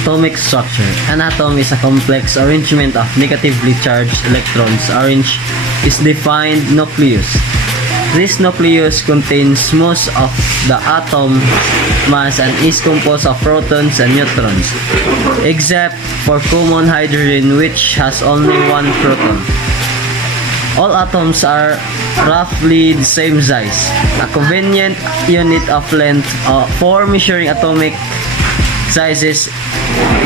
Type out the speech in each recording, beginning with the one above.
Atomic structure. An atom is a complex arrangement of negatively charged electrons. Orange is defined nucleus. This nucleus contains most of the atom mass and is composed of protons and neutrons, except for common hydrogen, which has only one proton. All atoms are roughly the same size. A convenient unit of length for measuring atomic sizes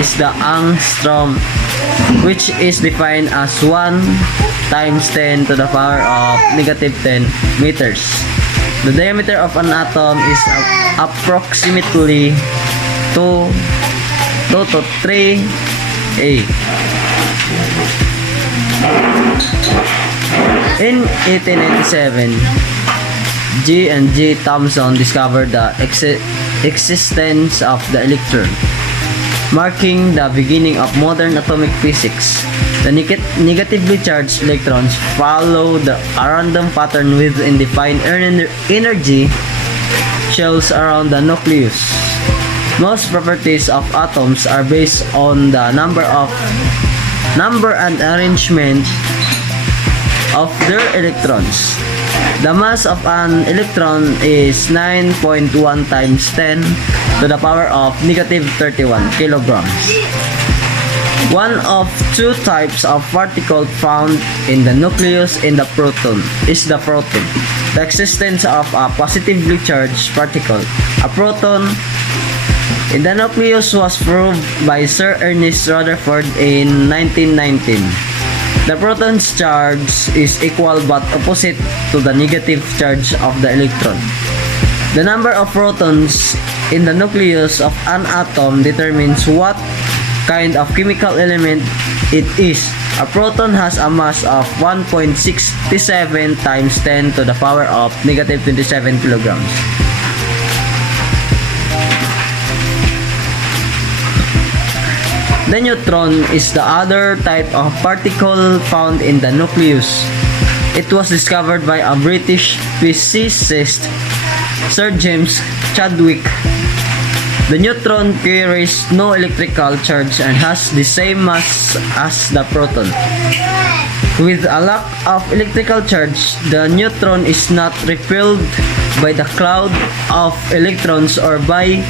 is the angstrom, which is defined as 1 times 10 to the power of negative 10 meters. The diameter of an atom is approximately 2 to 3 A. In 1897, G and G. Thomson discovered the existence of the electron, marking the beginning of modern atomic physics. The negatively charged electrons follow a random pattern with undefined energy shells around the nucleus. Most properties of atoms are based on the number and arrangement of their electrons. The mass of an electron is 9.1 times 10 to the power of negative 31 kilograms. One of two types of particle found in the nucleus is the proton. The existence of a positively charged particle, a proton, in the nucleus was proved by Sir Ernest Rutherford in 1919. The proton's charge is equal but opposite to the negative charge of the electron. The number of protons in the nucleus of an atom determines what kind of chemical element it is. A proton has a mass of 1.67 times 10 to the power of negative 27 kilograms. The neutron is the other type of particle found in the nucleus. It was discovered by a British physicist, Sir James Chadwick. The neutron carries no electrical charge and has the same mass as the proton. With a lack of electrical charge, the neutron is not repelled by the cloud of electrons or by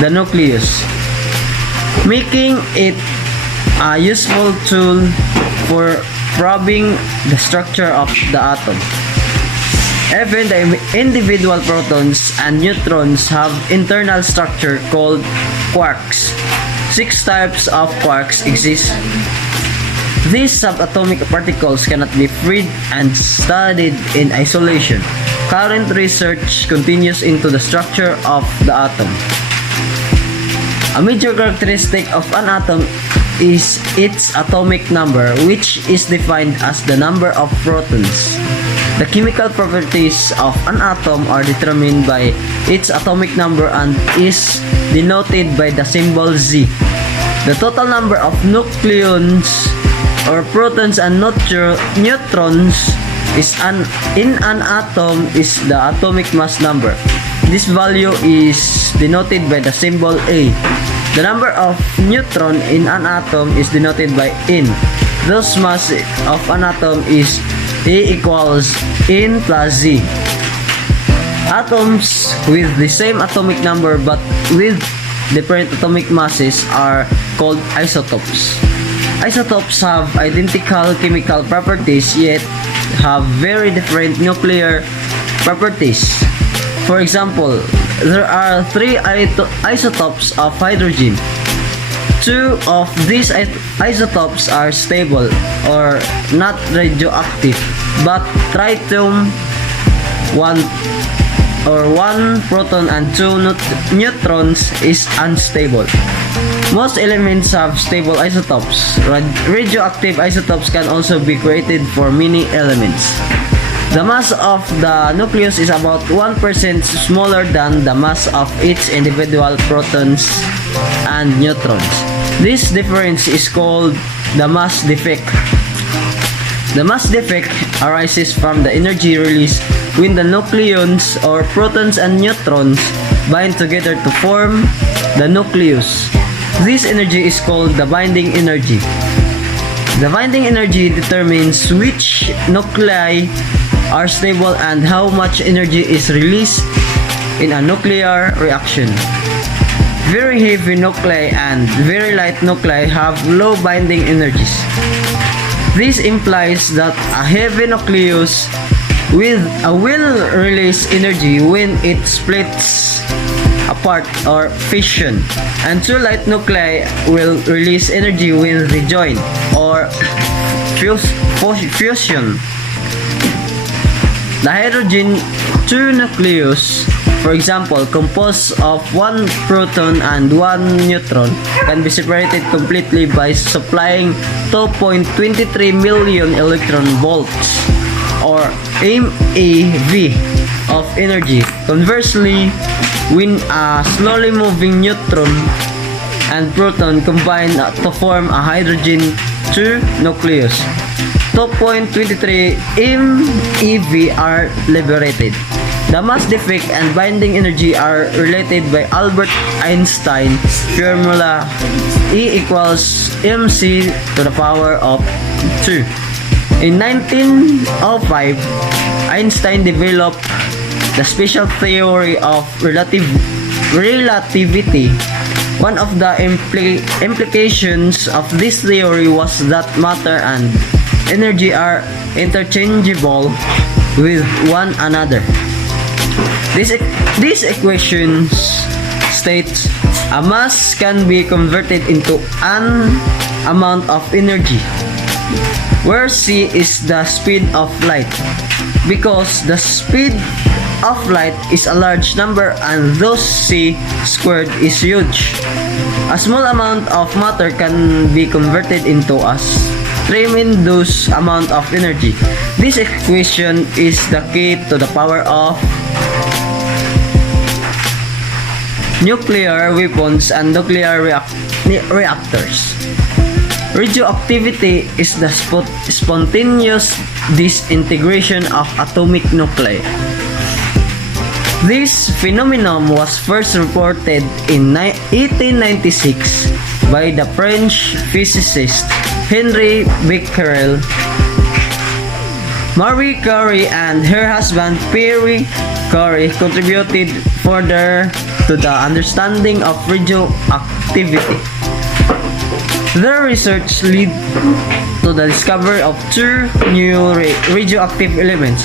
the nucleus, making it a useful tool for probing the structure of the atom. Even the individual protons and neutrons have internal structure called quarks. 6 types of quarks exist. These subatomic particles cannot be freed and studied in isolation. Current research continues into the structure of the atom. A major characteristic of an atom is its atomic number, which is defined as the number of protons. The chemical properties of an atom are determined by its atomic number and is denoted by the symbol Z. The total number of nucleons or protons and neutrons in an atom is the atomic mass number. This value is denoted by the symbol A. The number of neutrons in an atom is denoted by N. Thus, mass of an atom is A equals N plus Z. Atoms with the same atomic number but with different atomic masses are called isotopes. Isotopes have identical chemical properties yet have very different nuclear properties. For example, there are 3 isotopes of hydrogen. 2 of these isotopes are stable or not radioactive, but tritium 1 proton and 2 neutrons is unstable. Most elements have stable isotopes. Radioactive isotopes can also be created for many elements. The mass of the nucleus is about 1% smaller than the mass of its individual protons and neutrons. This difference is called the mass defect. The mass defect arises from the energy released when the nucleons or protons and neutrons bind together to form the nucleus. This energy is called the binding energy. The binding energy determines which nuclei are stable and how much energy is released in a nuclear reaction. Very heavy nuclei and very light nuclei have low binding energies. This implies that a heavy nucleus will release energy when it splits apart or fission, and two light nuclei will release energy when they join or fusion. The hydrogen 2 nucleus, for example, composed of one proton and one neutron, can be separated completely by supplying 2.23 million electron volts or MeV of energy. Conversely, when a slowly moving neutron and proton combine to form a hydrogen 2 nucleus, 2.23 MeV are liberated. The mass defect and binding energy are related by Albert Einstein formula E equals mc to the power of 2. In 1905, Einstein developed the special theory of relativity. One of the implications of this theory was that matter and energy are interchangeable with one another. This equation states a mass can be converted into an amount of energy, where c is the speed of light. Because the speed of light is a large number and thus c squared is huge, a small amount of matter can be converted into a tremendous amount of energy. This equation is the key to the power of nuclear weapons and nuclear reactors. Radioactivity is the spontaneous disintegration of atomic nuclei. This phenomenon was first reported in 1896 by the French physicist Henri Becquerel. Marie Curie and her husband Pierre Curie contributed further to the understanding of radioactivity. Their research led to the discovery of two new radioactive elements,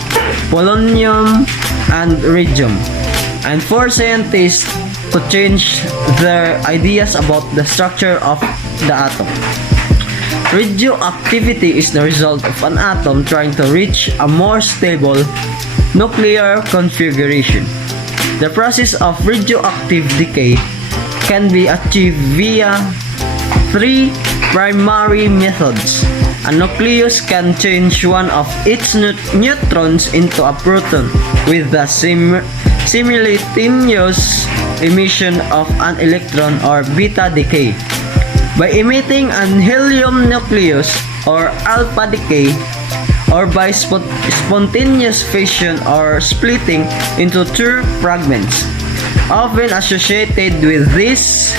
polonium and radium, and forced scientists to change their ideas about the structure of the atom. Radioactivity is the result of an atom trying to reach a more stable nuclear configuration. The process of radioactive decay can be achieved via three primary methods. A nucleus can change one of its neutrons into a proton with the simultaneous emission of an electron or beta decay. By emitting an helium nucleus or alpha decay, or by spontaneous fission or splitting into two fragments. Often associated with these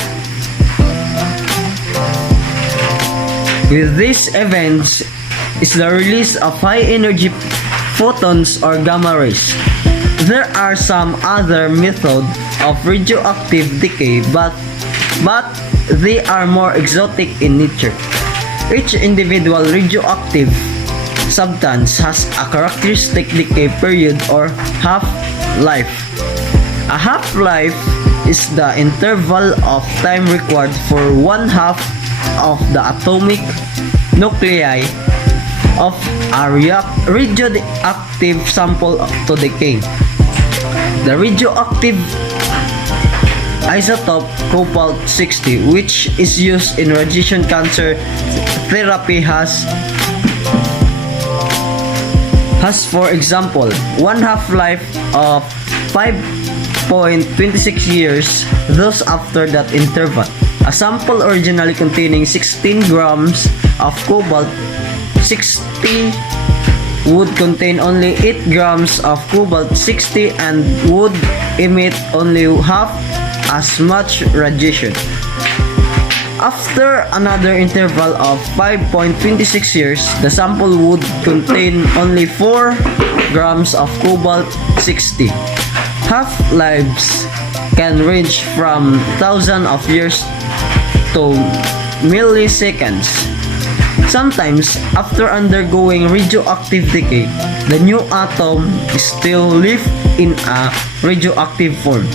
events is the release of high energy photons or gamma rays. There are some other methods of radioactive decay, but they are more exotic in nature. Each individual radioactive substance has a characteristic decay period or half-life. A half-life is the interval of time required for one half of the atomic nuclei of a radioactive sample to decay. The radioactive isotope cobalt-60, which is used in radiation cancer therapy, has for example one half-life of 5.26 years. Thus, after that interval, a sample originally containing 16 grams of cobalt-60 would contain only 8 grams of cobalt-60 and would emit only half as much radiation. After another interval of 5.26 years, the sample would contain only 4 grams of cobalt-60. Half-lives can range from thousands of years to milliseconds. Sometimes, after undergoing radioactive decay, the new atom is still left in a radioactive form.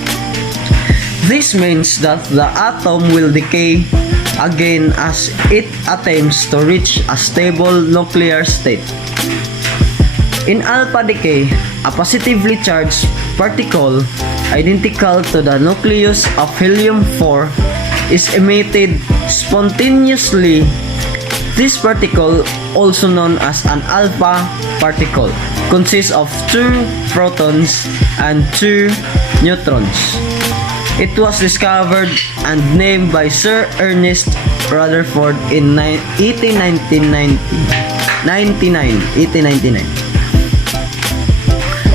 This means that the atom will decay again as it attempts to reach a stable nuclear state. In alpha decay, a positively charged particle identical to the nucleus of helium-4 is emitted spontaneously. This particle, also known as an alpha particle, consists of 2 protons and 2 neutrons. It was discovered and named by Sir Ernest Rutherford in 1899.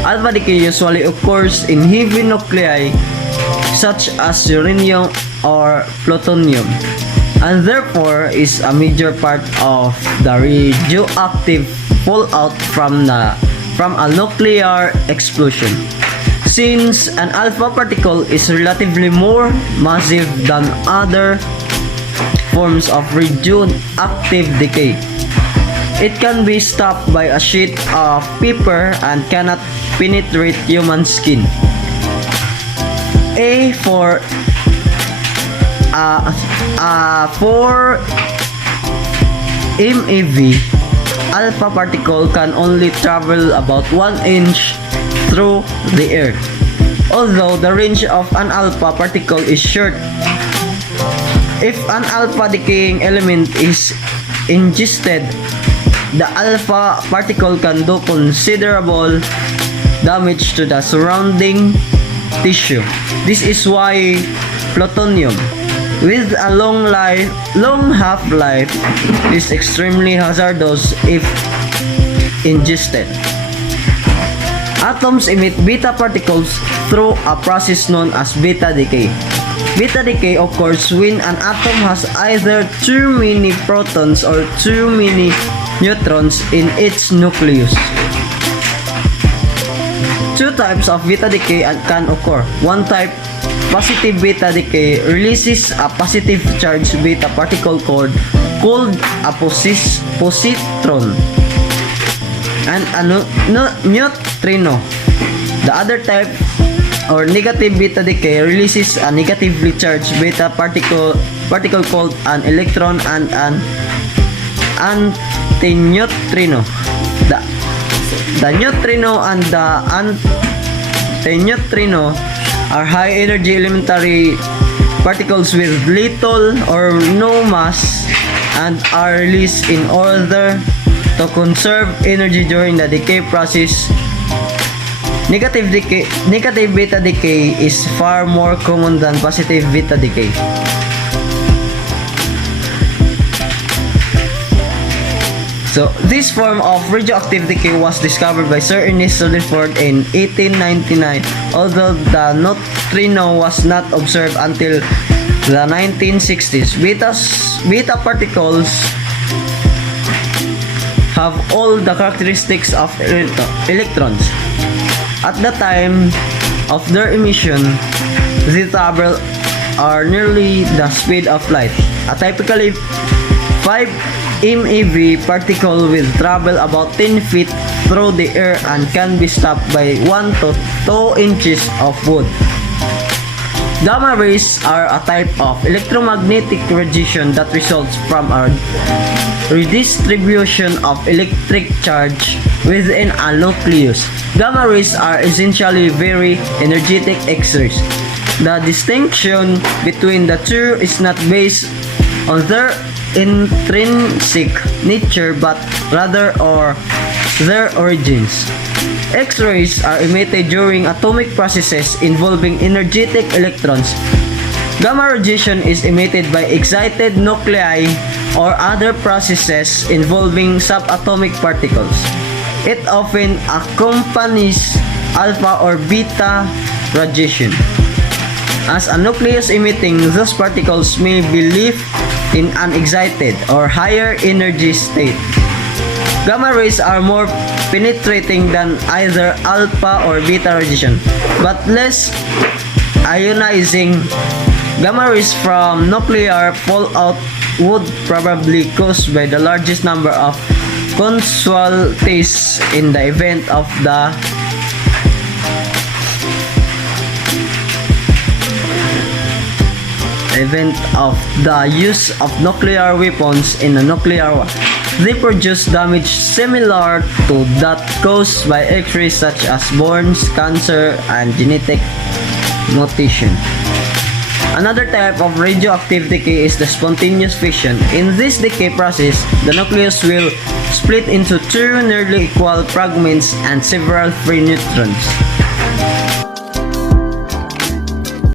Alpha decay usually occurs in heavy nuclei such as uranium or plutonium, and therefore is a major part of the radioactive fallout from a nuclear explosion. Since an alpha particle is relatively more massive than other forms of radioactive decay, it can be stopped by a sheet of paper and cannot penetrate human skin. For MeV, alpha particle can only travel about 1 inch through the air. Although the range of an alpha particle is short, if an alpha decaying element is ingested, the alpha particle can do considerable damage to the surrounding tissue. This is why plutonium, with a long half-life, is extremely hazardous if ingested. Atoms emit beta particles through a process known as beta decay. Beta decay occurs when an atom has either too many protons or too many neutrons in its nucleus. 2 types of beta decay can occur. One type, positive beta decay, releases a positive charged beta particle called a positron and a neutrino. The other type, or negative beta decay, releases a negatively charged beta particle called an electron and an antineutrino. The neutrino and the antineutrino are high energy elementary particles with little or no mass and are released in order to conserve energy during the decay process. Negative beta decay is far more common than positive beta decay. So, this form of radioactive decay was discovered by Sir Ernest Rutherford in 1899, although the neutrino was not observed until the 1960s. Beta particles have all the characteristics of electrons. At the time of their emission, they travel are nearly the speed of light. A typically 5 MeV particle will travel about 10 feet through the air and can be stopped by 1 to 2 inches of wood. Gamma rays are a type of electromagnetic radiation that results from a redistribution of electric charge within a nucleus. Gamma rays are essentially very energetic X-rays. The distinction between the two is not based on their intrinsic nature but rather or their origins. X-rays are emitted during atomic processes involving energetic electrons. Gamma radiation is emitted by excited nuclei or other processes involving subatomic particles. It often accompanies alpha or beta radiation. As a nucleus emitting, those particles may be left in an excited or higher energy state. Gamma rays are more penetrating than either alpha or beta radiation, but less ionizing. Gamma rays from nuclear fallout would probably caused by the largest number of casualties in the event of the use of nuclear weapons in a nuclear war. They produce damage similar to that caused by X-rays such as burns, cancer, and genetic mutation. Another type of radioactive decay is the spontaneous fission. In this decay process, the nucleus will split into two nearly equal fragments and several free neutrons.